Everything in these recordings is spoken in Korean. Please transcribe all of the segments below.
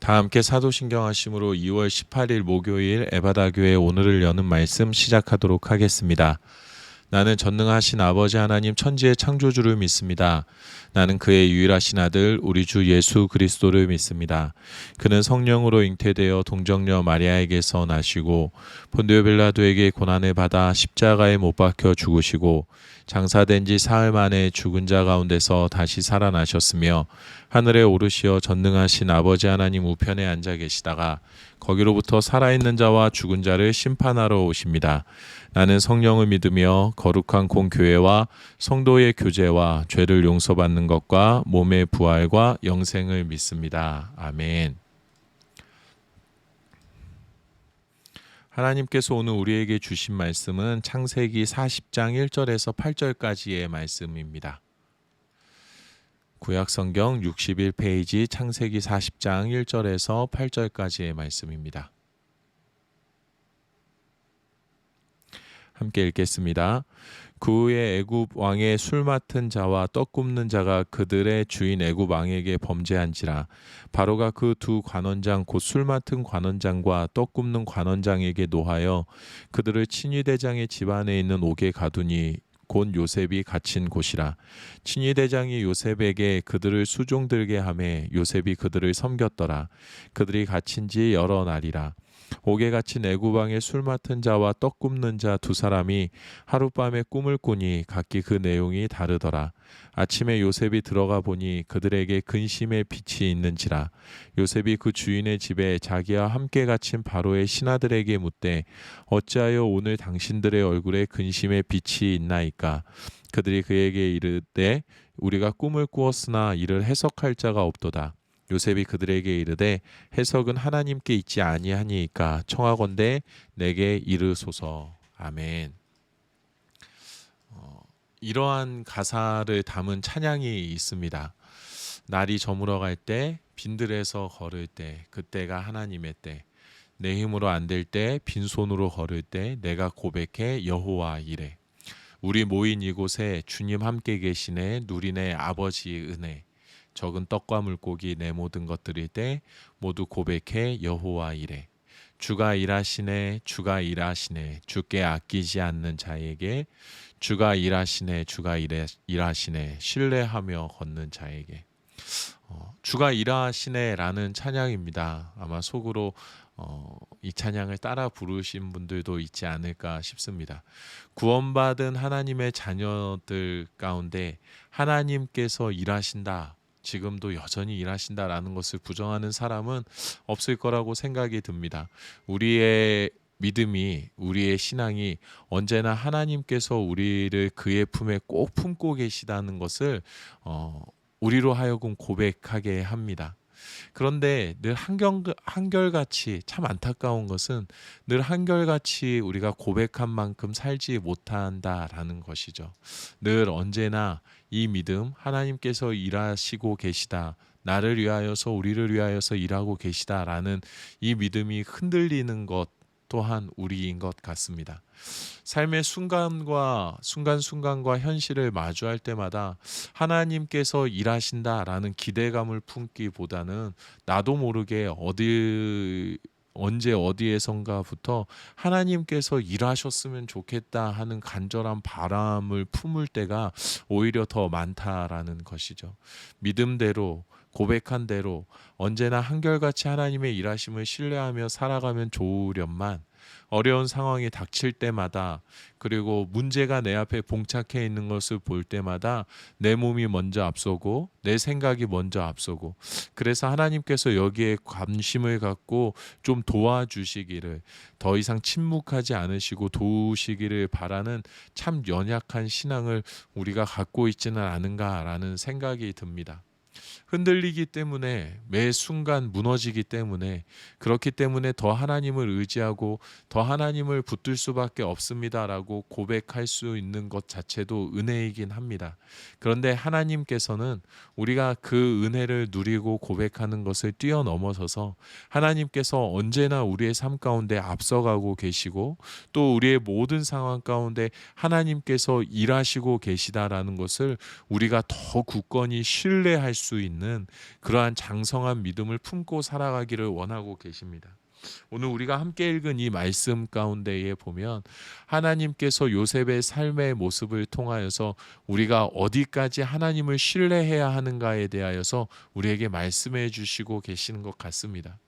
다 함께 사도신경 하심으로 2월 18일 목요일 에바다 교회 오늘을 여는 말씀 시작하도록 하겠습니다. 나는 전능하신 아버지 하나님 천지의 창조주를 믿습니다. 나는 그의 유일하신 아들 우리 주 예수 그리스도를 믿습니다. 그는 성령으로 잉태되어 동정녀 마리아에게서 나시고 본디오 빌라도에게 고난을 받아 십자가에 못 박혀 죽으시고 장사된 지 사흘 만에 죽은 자 가운데서 다시 살아나셨으며 하늘에 오르시어 전능하신 아버지 하나님 우편에 앉아 계시다가 거기로부터 살아있는 자와 죽은 자를 심판하러 오십니다. 나는 성령을 믿으며 거룩한 공교회와 성도의 교제와 죄를 용서받는 것과 몸의 부활과 영생을 믿습니다. 아멘. 하나님께서 오늘 우리에게 주신 말씀은 창세기 40장 1절에서 8절까지의 말씀입니다. 구약성경 61페이지 창세기 40장 1절에서 8절까지의 말씀입니다. 함께 읽겠습니다. 그 후에 애굽 왕의 술 맡은 자와 떡 굽는 자가 그들의 주인 애굽 왕에게 범죄한지라. 바로가 그 두 관원장 곧 술 맡은 관원장과 떡 굽는 관원장에게 노하여 그들을 친위대장의 집안에 있는 옥에 가두니 곧 요셉이 갇힌 곳이라. 친위대장이 요셉에게 그들을 수종들게 하매 요셉이 그들을 섬겼더라. 그들이 갇힌 지 여러 날이라. 옥에 갇힌 애굽 왕의 술 맡은 자와 떡 굽는 자 두 사람이 하룻밤에 꿈을 꾸니 각기 그 내용이 다르더라. 아침에 요셉이 들어가 보니 그들에게 근심의 빛이 있는지라. 요셉이 그 주인의 집에 자기와 함께 갇힌 바로의 신하들에게 묻되 어찌하여 오늘 당신들의 얼굴에 근심의 빛이 있나이까. 그들이 그에게 이르되 우리가 꿈을 꾸었으나 이를 해석할 자가 없도다. 요셉이 그들에게 이르되 해석은 하나님께 있지 아니하니이까 청하건대 내게 이르소서. 아멘. 이러한 가사를 담은 찬양이 있습니다. 날이 저물어갈 때, 빈들에서 걸을 때, 그때가 하나님의 때, 내 힘으로 안 될 때, 빈손으로 걸을 때 내가 고백해 여호와 이래. 우리 모인 이곳에 주님 함께 계시네 누리네 아버지의 은혜. 적은 떡과 물고기 내 모든 것들일 때 모두 고백해 여호와 이래. 주가 일하시네 주가 일하시네 주께 아끼지 않는 자에게 주가 일하시네 주가 일하시네 신뢰하며 걷는 자에게. 주가 일하시네라는 찬양입니다. 아마 속으로 이 찬양을 따라 부르신 분들도 있지 않을까 싶습니다. 구원받은 하나님의 자녀들 가운데 하나님께서 일하신다, 지금도 여전히 일하신다라는 것을 부정하는 사람은 없을 거라고 생각이 듭니다. 우리의 믿음이, 우리의 신앙이 언제나 하나님께서 우리를 그의 품에 꼭 품고 계시다는 것을 우리로 하여금 고백하게 합니다. 그런데 늘 한결같이, 참 안타까운 것은 늘 한결같이 우리가 고백한 만큼 살지 못한다라는 것이죠. 늘 언제나 이 믿음, 하나님께서 일하시고 계시다, 나를 위하여서 우리를 위하여서 일하고 계시다라는 이 믿음이 흔들리는 것 또한 우리인 것 같습니다. 삶의 순간순간과 현실을 마주할 때마다 하나님께서 일하신다라는 기대감을 품기보다는 나도 모르게 언제 어디에선가부터 하나님께서 일하셨으면 좋겠다 하는 간절한 바람을 품을 때가 오히려 더 많다라는 것이죠. 믿음대로, 고백한 대로 언제나 한결같이 하나님의 일하심을 신뢰하며 살아가면 좋으련만 어려운 상황이 닥칠 때마다, 그리고 문제가 내 앞에 봉착해 있는 것을 볼 때마다 내 몸이 먼저 앞서고 내 생각이 먼저 앞서고, 그래서 하나님께서 여기에 관심을 갖고 좀 도와주시기를, 더 이상 침묵하지 않으시고 도우시기를 바라는 참 연약한 신앙을 우리가 갖고 있지는 않은가라는 생각이 듭니다. 흔들리기 때문에, 매 순간 무너지기 때문에, 그렇기 때문에 더 하나님을 의지하고 더 하나님을 붙들 수밖에 없습니다라고 고백할 수 있는 것 자체도 은혜이긴 합니다. 그런데 하나님께서는 우리가 그 은혜를 누리고 고백하는 것을 뛰어넘어서서 하나님께서 언제나 우리의 삶 가운데 앞서가고 계시고 또 우리의 모든 상황 가운데 하나님께서 일하시고 계시다라는 것을 우리가 더 굳건히 신뢰할 수 수 있는 그러한 장성한 믿음을 품고 살아가기를 원하고 계십니다. 오늘 우리가 함께 읽은 이 말씀 가운데에 보면 하나님께서 요셉의 삶의 모습을 통하여서 우리가 어디까지 하나님을 신뢰해야 하는가에 대하여서 우리에게 말씀해 주시고 계시는 것 같습니다.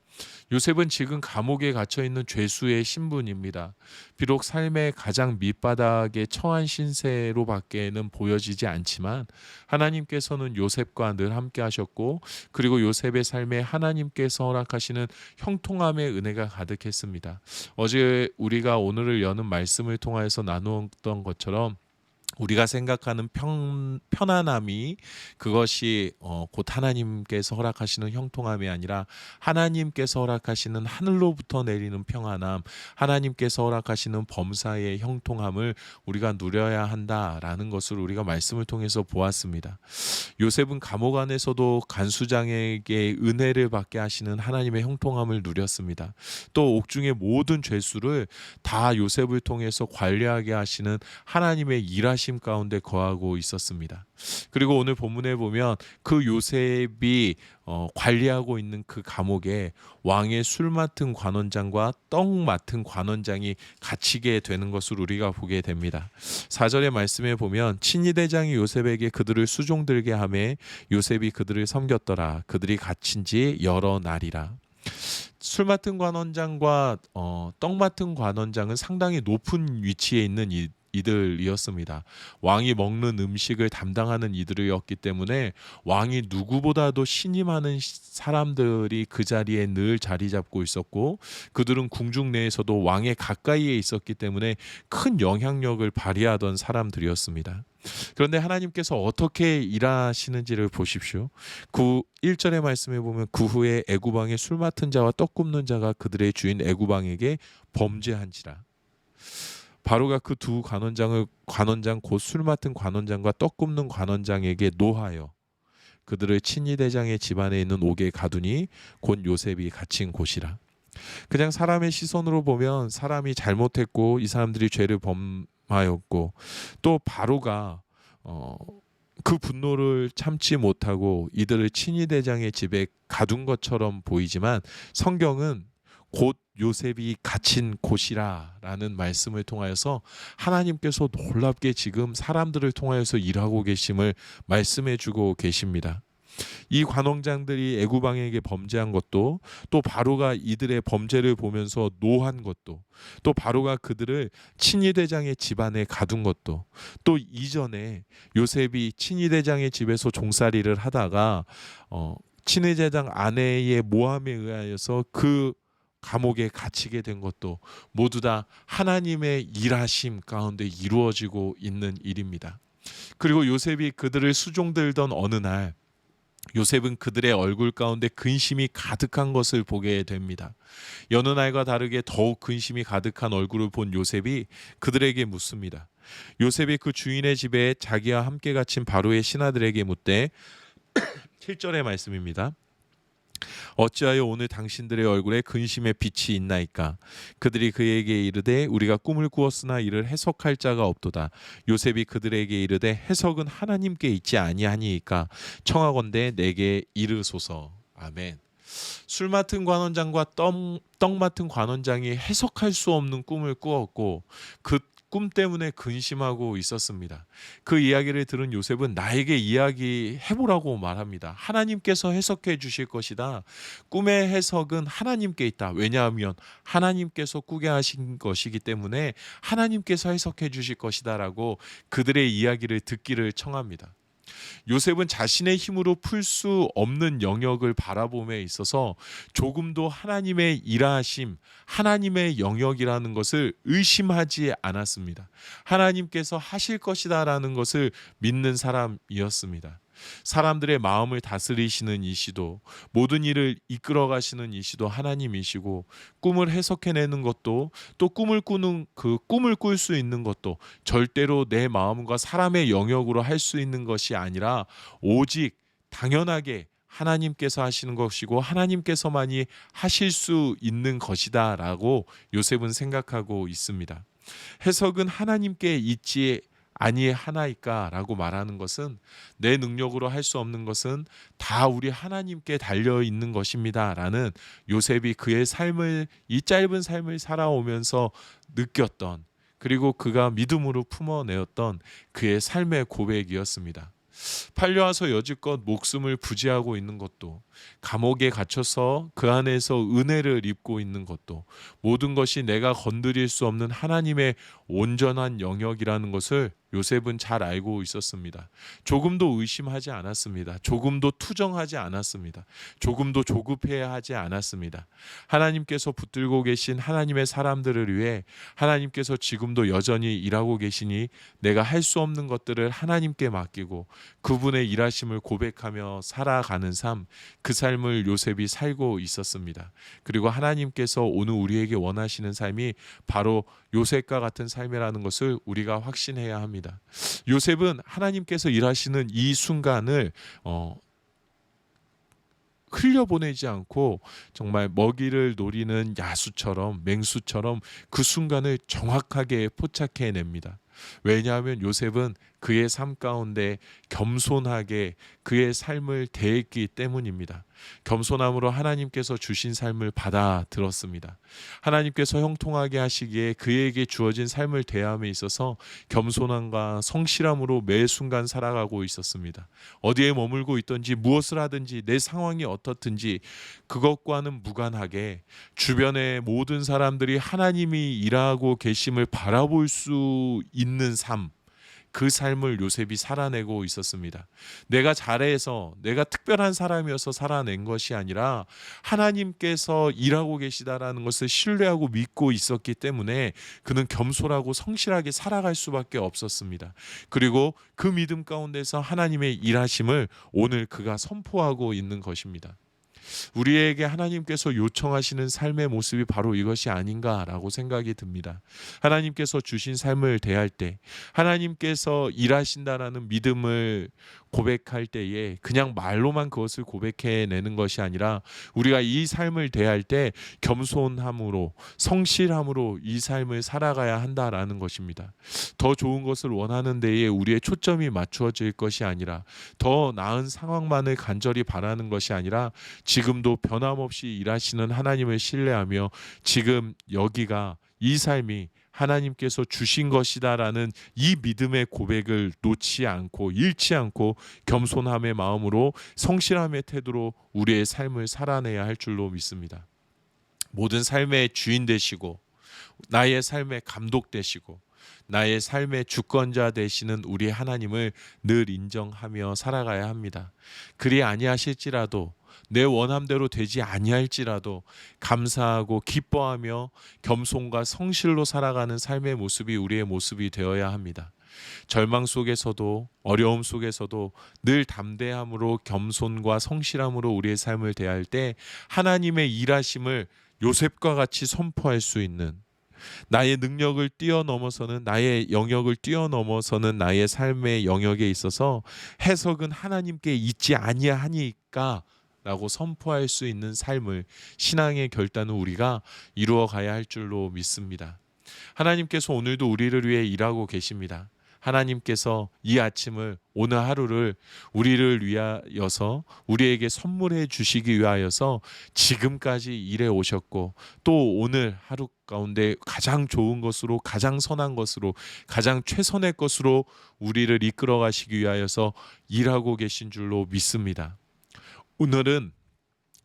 요셉은 지금 감옥에 갇혀 있는 죄수의 신분입니다. 비록 삶의 가장 밑바닥에 처한 신세로밖에는 보여지지 않지만 하나님께서는 요셉과 늘 함께 하셨고, 그리고 요셉의 삶에 하나님께서 허락하시는 형통함의 은혜가 가득했습니다. 어제 우리가 오늘을 여는 말씀을 통하여서 나누었던 것처럼 우리가 생각하는 편안함이 그것이 곧 하나님께서 허락하시는 형통함이 아니라 하나님께서 허락하시는 하늘로부터 내리는 평안함, 하나님께서 허락하시는 범사의 형통함을 우리가 누려야 한다라는 것을 우리가 말씀을 통해서 보았습니다. 요셉은 감옥 안에서도 간수장에게 은혜를 받게 하시는 하나님의 형통함을 누렸습니다. 또 옥중의 모든 죄수를 다 요셉을 통해서 관리하게 하시는 하나님의 일하심 가운데 거하고 있었습니다. 그리고 오늘 본문에 보면 그 요셉이 관리하고 있는 그 감옥에 왕의 술 맡은 관원장과 떡 맡은 관원장이 갇히게 되는 것을 우리가 보게 됩니다. 4절의 말씀에 보면 친위 대장이 요셉에게 그들을 수종들게 하매 요셉이 그들을 섬겼더라. 그들이 갇힌 지 여러 날이라. 술 맡은 관원장과 떡 맡은 관원장은 상당히 높은 위치에 있는 이들이었습니다. 왕이 먹는 음식을 담당하는 이들이었기 때문에 왕이 누구보다도 신임 많은 사람들이 그 자리에 늘 자리 잡고 있었고, 그들은 궁중 내에서도 왕의 가까이에 있었기 때문에 큰 영향력을 발휘하던 사람들이었습니다. 그런데 하나님께서 어떻게 일하시는지를 보십시오. 1절의 말씀에 보면 그 후에 애구방에 술 맡은 자와 떡 굽는 자가 그들의 주인 애구방에게 범죄한지라. 바로가 그 두 관원장 곧 술 맡은 관원장과 떡 굽는 관원장에게 노하여 그들을 친위 대장의 집안에 있는 옥에 가두니 곧 요셉이 갇힌 곳이라. 그냥 사람의 시선으로 보면 사람이 잘못했고 이 사람들이 죄를 범하였고, 또 바로가 그 분노를 참지 못하고 이들을 친위 대장의 집에 가둔 것처럼 보이지만 성경은 곧 요셉이 갇힌 곳이라 라는 말씀을 통하여서 하나님께서 놀랍게 지금 사람들을 통하여서 일하고 계심을 말씀해 주고 계십니다. 이 관원장들이 애구방에게 범죄한 것도, 또 바로가 이들의 범죄를 보면서 노한 것도, 또 바로가 그들을 친위 대장의 집안에 가둔 것도, 또 이전에 요셉이 친위 대장의 집에서 종살이를 하다가 친위 대장 아내의 모함에 의하여서 그 감옥에 갇히게 된 것도 모두 다 하나님의 일하심 가운데 이루어지고 있는 일입니다. 그리고 요셉이 그들을 수종들던 어느 날 요셉은 그들의 얼굴 가운데 근심이 가득한 것을 보게 됩니다. 여느 날과 다르게 더욱 근심이 가득한 얼굴을 본 요셉이 그들에게 묻습니다. 요셉이 그 주인의 집에 자기와 함께 갇힌 바로의 신하들에게 묻되 7절의 말씀입니다. 어찌하여 오늘 당신들의 얼굴에 근심의 빛이 있나이까? 그들이 그에게 이르되 우리가 꿈을 꾸었으나 이를 해석할 자가 없도다. 요셉이 그들에게 이르되 해석은 하나님께 있지 아니하니이까 청하건대 내게 이르소서. 아멘. 술 맡은 관원장과 떡 맡은 관원장이 해석할 수 없는 꿈을 꾸었고 그 꿈 때문에 근심하고 있었습니다. 그 이야기를 들은 요셉은 나에게 이야기해보라고 말합니다. 하나님께서 해석해 주실 것이다. 꿈의 해석은 하나님께 있다. 왜냐하면 하나님께서 꾸게 하신 것이기 때문에 하나님께서 해석해 주실 것이다 라고 그들의 이야기를 듣기를 청합니다. 요셉은 자신의 힘으로 풀 수 없는 영역을 바라봄에 있어서 조금도 하나님의 일하심, 하나님의 영역이라는 것을 의심하지 않았습니다. 하나님께서 하실 것이다라는 것을 믿는 사람이었습니다. 사람들의 마음을 다스리시는 이시도, 모든 일을 이끌어 가시는 이시도 하나님이시고, 꿈을 해석해내는 것도, 또 꿈을 꿀 수 있는 것도 절대로 내 마음과 사람의 영역으로 할 수 있는 것이 아니라 오직 당연하게 하나님께서 하시는 것이고 하나님께서만이 하실 수 있는 것이다라고 요셉은 생각하고 있습니다. 해석은 하나님께 있지 아니하나이까라고 말하는 것은 내 능력으로 할 수 없는 것은 다 우리 하나님께 달려 있는 것입니다라는 요셉이 그의 삶을 이 짧은 삶을 살아오면서 느꼈던, 그리고 그가 믿음으로 품어내었던 그의 삶의 고백이었습니다. 팔려와서 여지껏 목숨을 부지하고 있는 것도, 감옥에 갇혀서 그 안에서 은혜를 입고 있는 것도, 모든 것이 내가 건드릴 수 없는 하나님의 온전한 영역이라는 것을 요셉은 잘 알고 있었습니다. 조금도 의심하지 않았습니다. 조금도 투정하지 않았습니다. 조금도 조급해야 하지 않았습니다. 하나님께서 붙들고 계신 하나님의 사람들을 위해 하나님께서 지금도 여전히 일하고 계시니 내가 할 수 없는 것들을 하나님께 맡기고 그분의 일하심을 고백하며 살아가는 삶, 그 삶을 요셉이 살고 있었습니다. 그리고 하나님께서 오늘 우리에게 원하시는 삶이 바로 요셉과 같은 삶이라는 것을 우리가 확신해야 합니다. 요셉은 하나님께서 일하시는 이 순간을 흘려보내지 않고 정말 먹이를 노리는 야수처럼, 맹수처럼 그 순간을 정확하게 포착해냅니다. 왜냐하면 요셉은 그의 삶 가운데 겸손하게 그의 삶을 대했기 때문입니다. 겸손함으로 하나님께서 주신 삶을 받아들었습니다. 하나님께서 형통하게 하시기에 그에게 주어진 삶을 대함에 있어서 겸손함과 성실함으로 매 순간 살아가고 있었습니다. 어디에 머물고 있든지 무엇을 하든지 내 상황이 어떻든지 그것과는 무관하게 주변의 모든 사람들이 하나님이 일하고 계심을 바라볼 수 있는 삶, 그 삶을 요셉이 살아내고 있었습니다. 내가 잘해서, 내가 특별한 사람이어서 살아낸 것이 아니라 하나님께서 일하고 계시다라는 것을 신뢰하고 믿고 있었기 때문에 그는 겸손하고 성실하게 살아갈 수밖에 없었습니다. 그리고 그 믿음 가운데서 하나님의 일하심을 오늘 그가 선포하고 있는 것입니다. 우리에게 하나님께서 요청하시는 삶의 모습이 바로 이것이 아닌가라고 생각이 듭니다. 하나님께서 주신 삶을 대할 때, 하나님께서 일하신다라는 믿음을 고백할 때에 그냥 말로만 그것을 고백해내는 것이 아니라 우리가 이 삶을 대할 때 겸손함으로, 성실함으로 이 삶을 살아가야 한다라는 것입니다. 더 좋은 것을 원하는 데에 우리의 초점이 맞추어질 것이 아니라, 더 나은 상황만을 간절히 바라는 것이 아니라 지금도 변함없이 일하시는 하나님을 신뢰하며 지금 여기가, 이 삶이 하나님께서 주신 것이다라는 이 믿음의 고백을 놓지 않고 잃지 않고 겸손함의 마음으로, 성실함의 태도로 우리의 삶을 살아내야 할 줄로 믿습니다. 모든 삶의 주인 되시고 나의 삶의 감독 되시고 나의 삶의 주권자 되시는 우리 하나님을 늘 인정하며 살아가야 합니다. 그리 아니하실지라도, 내 원함대로 되지 아니할지라도 감사하고 기뻐하며 겸손과 성실로 살아가는 삶의 모습이 우리의 모습이 되어야 합니다. 절망 속에서도, 어려움 속에서도 늘 담대함으로, 겸손과 성실함으로 우리의 삶을 대할 때 하나님의 일하심을 요셉과 같이 선포할 수 있는, 나의 능력을 뛰어넘어서는, 나의 영역을 뛰어넘어서는 나의 삶의 영역에 있어서 해석은 하나님께 있지 아니하니까 라고 선포할 수 있는 삶을, 신앙의 결단을 우리가 이루어 가야 할 줄로 믿습니다. 하나님께서 오늘도 우리를 위해 일하고 계십니다. 하나님께서 이 아침을, 오늘 하루를 우리를 위하여서, 우리에게 선물해 주시기 위하여서 지금까지 일해 오셨고, 또 오늘 하루 가운데 가장 좋은 것으로, 가장 선한 것으로, 가장 최선의 것으로 우리를 이끌어 가시기 위하여서 일하고 계신 줄로 믿습니다. 오늘은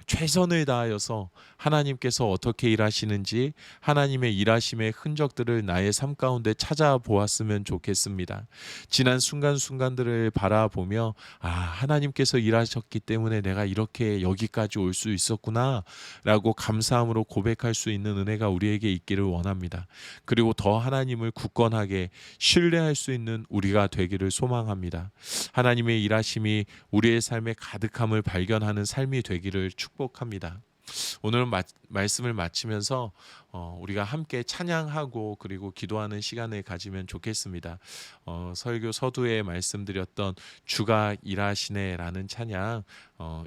최선을 다하여서 하나님께서 어떻게 일하시는지, 하나님의 일하심의 흔적들을 나의 삶 가운데 찾아보았으면 좋겠습니다. 지난 순간순간들을 바라보며 하나님께서 일하셨기 때문에 내가 이렇게 여기까지 올 수 있었구나 라고 감사함으로 고백할 수 있는 은혜가 우리에게 있기를 원합니다. 그리고 더 하나님을 굳건하게 신뢰할 수 있는 우리가 되기를 소망합니다. 하나님의 일하심이 우리의 삶에 가득함을 발견하는 삶이 되기를 축복합니다. 오늘 말씀을 마치면서 우리가 함께 찬양하고 그리고 기도하는 시간을 가지면 좋겠습니다. 설교 서두에 말씀드렸던 주가 일하시네라는 찬양,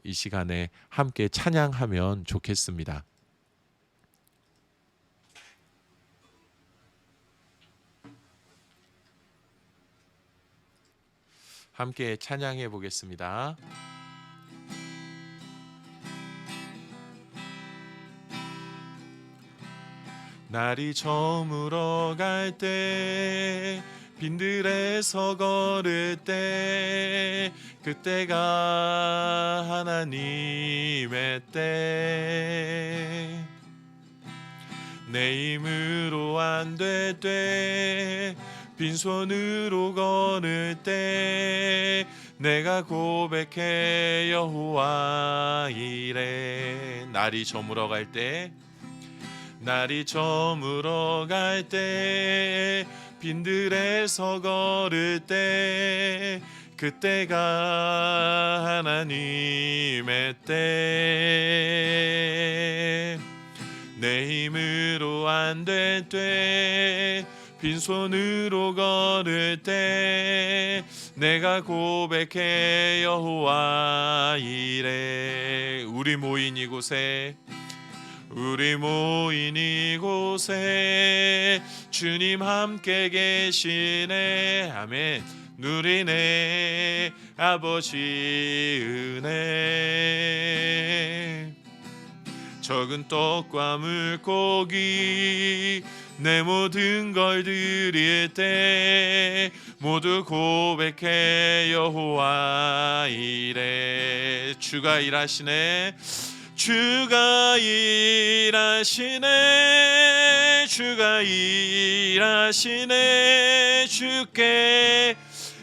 이 시간에 함께 찬양하면 좋겠습니다. 함께 찬양해 보겠습니다. 날이 저물어 갈 때 빈들에서 걸을 때 그때가 하나님의 때 내 힘으로 안 될 때 빈손으로 걸을 때 내가 고백해 여호와 이래 날이 저물어 갈 때 날이 저물어 갈 때 빈들에서 걸을 때 그때가 하나님의 때 내 힘으로 안 될 때 빈손으로 걸을 때 내가 고백해 여호와 이래 우리 모인 이곳에 주님 함께 계시네 아멘 누리네 아버지 은혜 적은 떡과 물고기 내 모든 걸 드릴 때 모두 고백해 여호와 이래 주가 일하시네 주가 일하시네 주가 일하시네 주께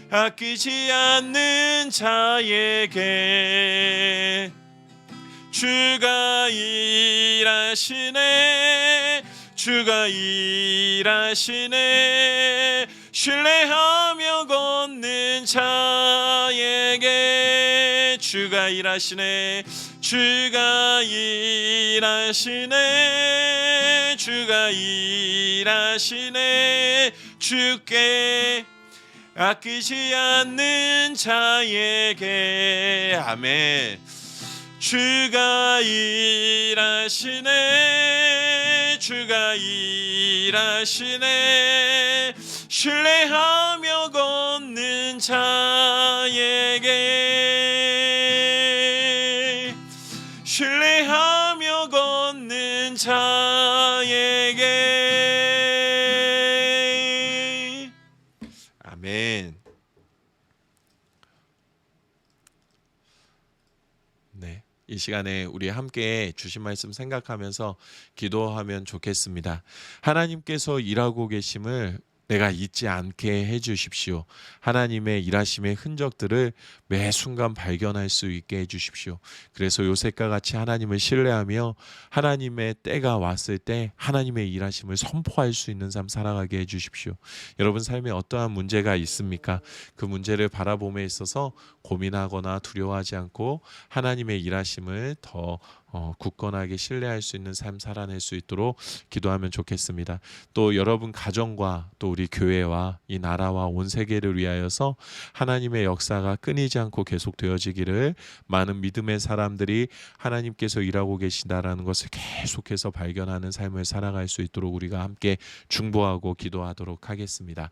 아끼지 않는 자에게 주가 일하시네 주가 일하시네 신뢰하며 걷는 자에게 주가 일하시네 주가 일하시네 주가 일하시네 주께 아끼지 않는 자에게 아멘 주가 일하시네 주가 일하시네 신뢰하며 걷는 자에게 신뢰하며 걷는 자에게 아멘. 네, 이 시간에 우리 함께 주신 말씀 생각하면서 기도하면 좋겠습니다. 하나님께서 일하고 계심을 내가 잊지 않게 해주십시오. 하나님의 일하심의 흔적들을 매 순간 발견할 수 있게 해주십시오. 그래서 요셉과 같이 하나님을 신뢰하며 하나님의 때가 왔을 때 하나님의 일하심을 선포할 수 있는 삶 살아가게 해주십시오. 여러분 삶에 어떠한 문제가 있습니까? 그 문제를 바라봄에 있어서 고민하거나 두려워하지 않고 하나님의 일하심을 더 굳건하게 신뢰할 수 있는 삶 살아낼 수 있도록 기도하면 좋겠습니다. 또 여러분 가정과 또 우리 교회와 이 나라와 온 세계를 위하여서 하나님의 역사가 끊이지 않고 계속되어지기를 많은 믿음의 사람들이 하나님께서 일하고 계시다라는 것을 계속해서 발견하는 삶을 살아갈 수 있도록 우리가 함께 중보하고 기도하도록 하겠습니다.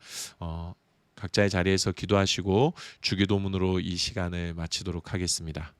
각자의 자리에서 기도하시고 주기도문으로 이 시간을 마치도록 하겠습니다.